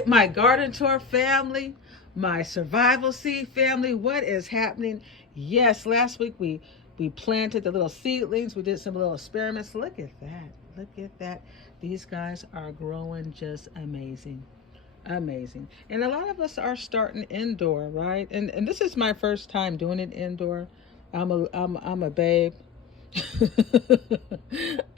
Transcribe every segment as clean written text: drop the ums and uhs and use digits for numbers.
right, my garden tour family, my survival seed family, what is happening? Yes, last week we planted the little seedlings. We did some little experiments. Look at that. Look at that. These guys are growing just amazing. Amazing. And a lot of us are starting indoor, right? And this is my first time doing it indoor. I'm a babe.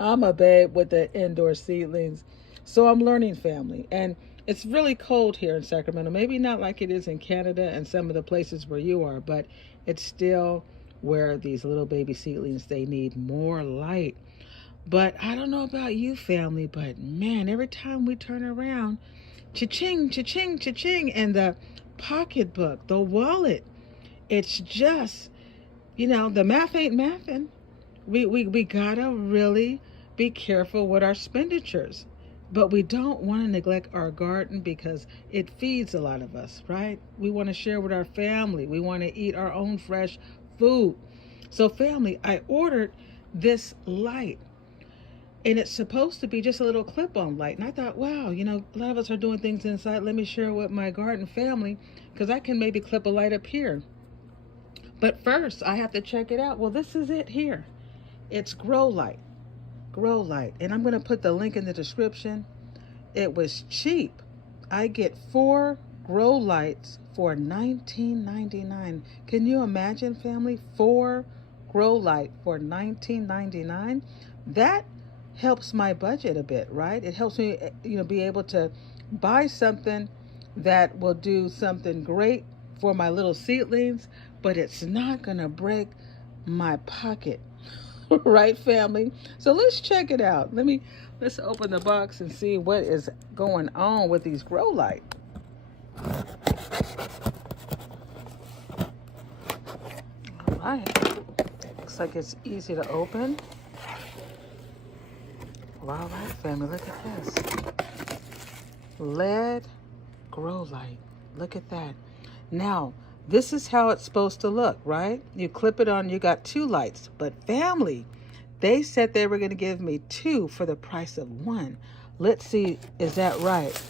I'm a babe with the indoor seedlings. So I'm learning, family. And it's really cold here in Sacramento. Maybe not like it is in Canada and some of the places where you are, but it's still where these little baby seedlings, they need more light. But I don't know about you, family, but man, every time we turn around, cha-ching, cha-ching, cha-ching, and the pocketbook, the wallet, it's just, the math ain't mathin'. We gotta really be careful with our expenditures. But we don't want to neglect our garden because it feeds a lot of us, right? We want to share with our family. We want to eat our own fresh food. So family, I ordered this light. And it's supposed to be just a little clip-on light. And I thought, wow, a lot of us are doing things inside. Let me share with my garden family because I can maybe clip a light up here. But first, I have to check it out. Well, this is it here. It's Grow Light. Grow Light. And I'm going to put the link in the description. It was cheap. I get 4 Grow Lights for $19.99. Can you imagine, family? 4 Grow Light for $19.99. That helps my budget a bit, right? It helps me, be able to buy something that will do something great for my little seedlings, but it's not going to break my pocket. Right, family? So let's check it out. Let's open the box and see what is going on with these Grow Light. All right. Looks like it's easy to open. All right, family, look at this. LED Grow Light. Look at that. Now, this is how it's supposed to look, right? You clip it on, you got 2 lights. But family, they said they were going to give me 2 for the price of 1. Let's see, is that right?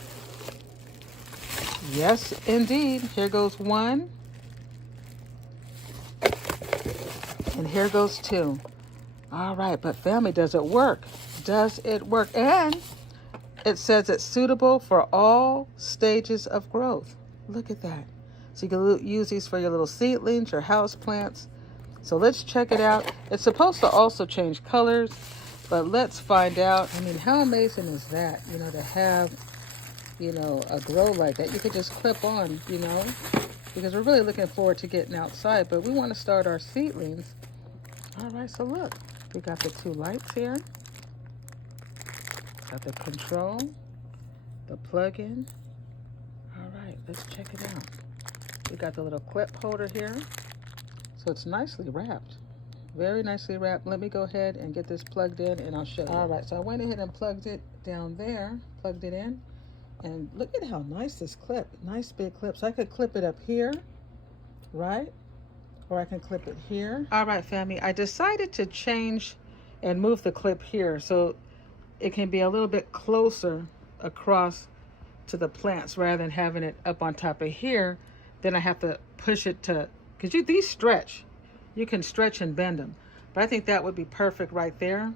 Yes, indeed. Here goes 1. And here goes 2. All right, but family, does it work? Does it work? And it says it's suitable for all stages of growth. Look at that. So you can use these for your little seedlings, your house plants. So let's check it out. It's supposed to also change colors, but let's find out. I mean, how amazing is that, to have, a grow light that you could just clip on, because we're really looking forward to getting outside, but we want to start our seedlings. All right, so look, we got the 2 lights here. Got the control, the plug-in. All right, let's check it out. We got the little clip holder here. So it's nicely wrapped. Very nicely wrapped. Let me go ahead and get this plugged in and I'll show you. All right, so I went ahead and plugged it down there, plugged it in. And look at how nice this clip, nice big clip. So I could clip it up here, right? Or I can clip it here. All right, family, I decided to change and move the clip here so it can be a little bit closer across to the plants rather than having it up on top of here. Then I have to push it to, because these stretch. You can stretch and bend them. But I think that would be perfect right there.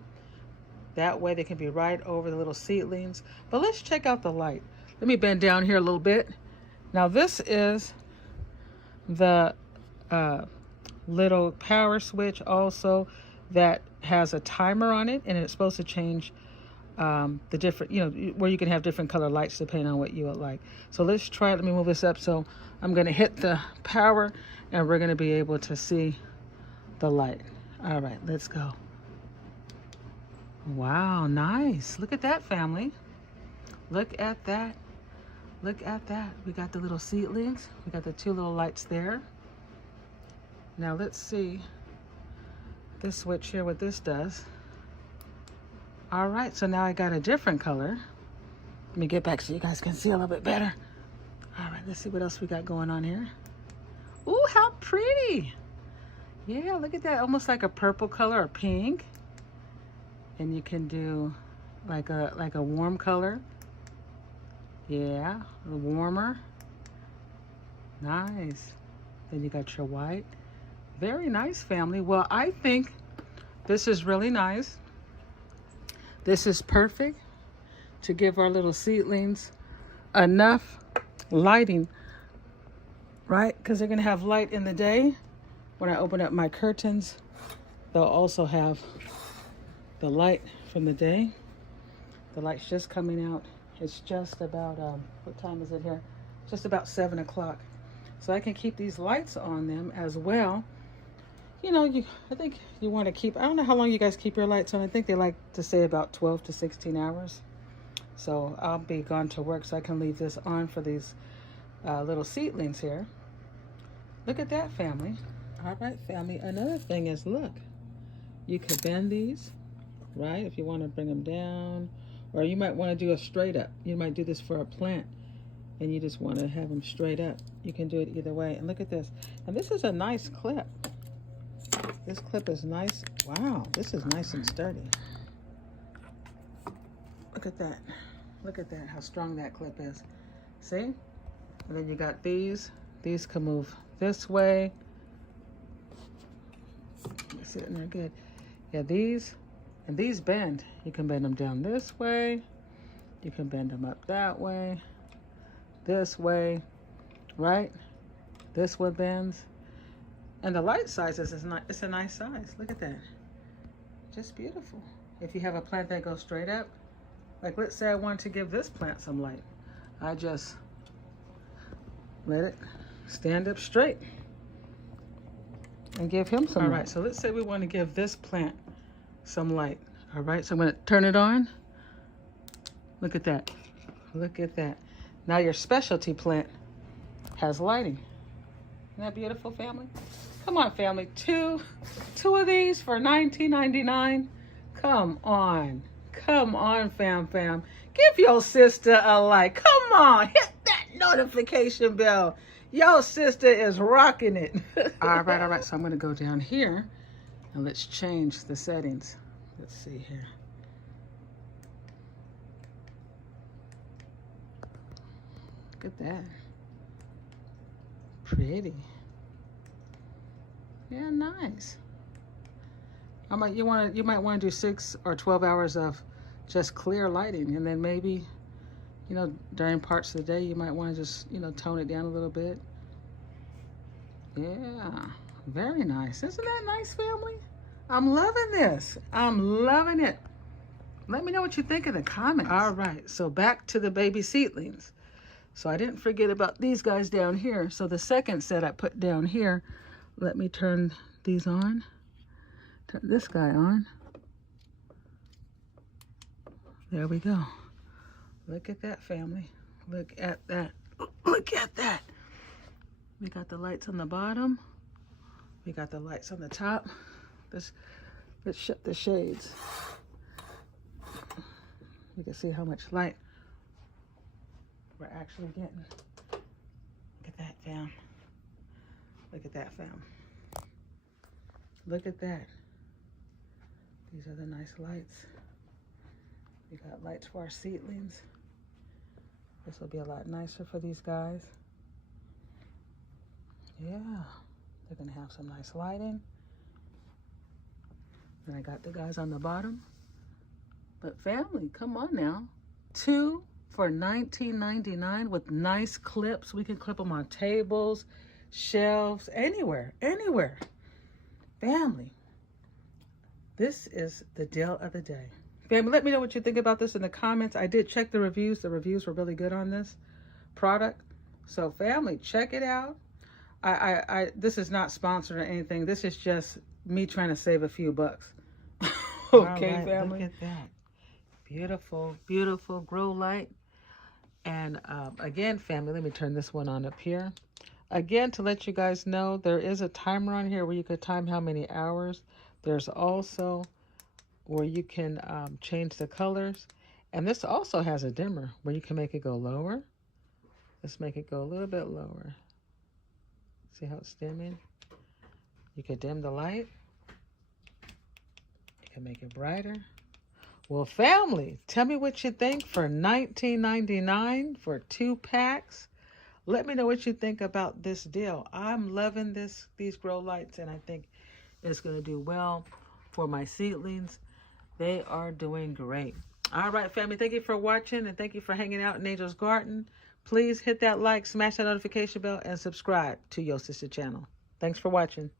That way they can be right over the little seedlings. But let's check out the light. Let me bend down here a little bit. Now this is the little power switch also that has a timer on it, and it's supposed to change the different, where you can have different color lights depending on what you would like. So let's try it. Let me move this up. So I'm going to hit the power and we're going to be able to see the light. All right, let's go. Wow, nice. Look at that, family. Look at that. Look at that. We got the little seedlings. We got the 2 little lights there. Now let's see this switch here, what this does. All right, so now I got a different color. Let me get back so you guys can see a little bit better. All right, let's see what else we got going on here. Ooh, how pretty. Yeah, look at that, almost like a purple color or pink. And you can do like a warm color. Yeah, a little warmer. Nice. Then you got your white. Very nice, family. Well, I think this is really nice. This is perfect to give our little seedlings enough lighting, right? Because they're going to have light in the day. When I open up my curtains, they'll also have the light from the day. The light's just coming out. It's just about, what time is it here? Just about 7 o'clock. So I can keep these lights on them as well. You know, I think you want to keep, I don't know how long you guys keep your lights on. I think they like to say about 12 to 16 hours. So I'll be gone to work, so I can leave this on for these little seedlings here. Look at that, family. All right, family. Another thing is, look, you could bend these, right? If you want to bring them down, or you might want to do a straight up. You might do this for a plant, and you just want to have them straight up. You can do it either way. And look at this. And this is a nice clip. This clip is nice. Wow, this is nice and sturdy. Look at that. Look at that, how strong that clip is. See? And then you got these. These can move this way. Sitting there good. Yeah, these, and these bend. You can bend them down this way. You can bend them up that way. This way, right? This one bends. And the light sizes is not, it's a nice size. Look at that. Just beautiful. If you have a plant that goes straight up, like let's say I want to give this plant some light. I just let it stand up straight and give him some light. All right, so let's say we want to give this plant some light. All right, so I'm gonna turn it on. Look at that. Look at that. Now your specialty plant has lighting. Isn't that beautiful, family? Come on, family. Two of these for $19.99. Come on. Come on, fam. Give your sister a like. Come on. Hit that notification bell. Your sister is rocking it. All right. So I'm going to go down here and let's change the settings. Let's see here. Look at that. Pretty. Yeah, nice. You might want to do 6 or 12 hours of just clear lighting, and then maybe, you know, during parts of the day you might want to just, you know, tone it down a little bit. Yeah, very nice. Isn't that nice, family? I'm loving this. I'm loving it. Let me know what you think in the comments. All right, so back to the baby seedlings. So I didn't forget about these guys down here. So the second set I put down here, let me turn these on. Turn this guy on. There we go. Look at that, family. Look at that. Look at that. We got the lights on the bottom. We got the lights on the top. Let's shut the shades. You can see how much light we're actually getting. Look at that, fam. Look at that, fam. Look at that. These are the nice lights. We got lights for our seedlings. This will be a lot nicer for these guys. Yeah, they're gonna have some nice lighting. And I got the guys on the bottom. But family, come on now. 2 for $19.99 with nice clips. We can clip them on tables, shelves, anywhere. Family, this is the deal of the day. Family, let me know what you think about this in the comments. I did check the reviews. The reviews were really good on this product. So family, check it out. This is not sponsored or anything. This is just me trying to save a few bucks. Okay, right, family. Look at that. Beautiful, beautiful grow light. And again, family, let me turn this one on up here. Again, to let you guys know, there is a timer on here where you could time how many hours. There's also where you can change the colors. And this also has a dimmer where you can make it go lower. Let's make it go a little bit lower. See how it's dimming? You can dim the light. You can make it brighter. Well, family, tell me what you think for $19.99 for 2 packs. Let me know what you think about this deal. I'm loving these grow lights, and I think it's going to do well for my seedlings. They are doing great. All right, family, thank you for watching, and thank you for hanging out in Angel's Garden. Please hit that like, smash that notification bell, and subscribe to Your Sister channel. Thanks for watching.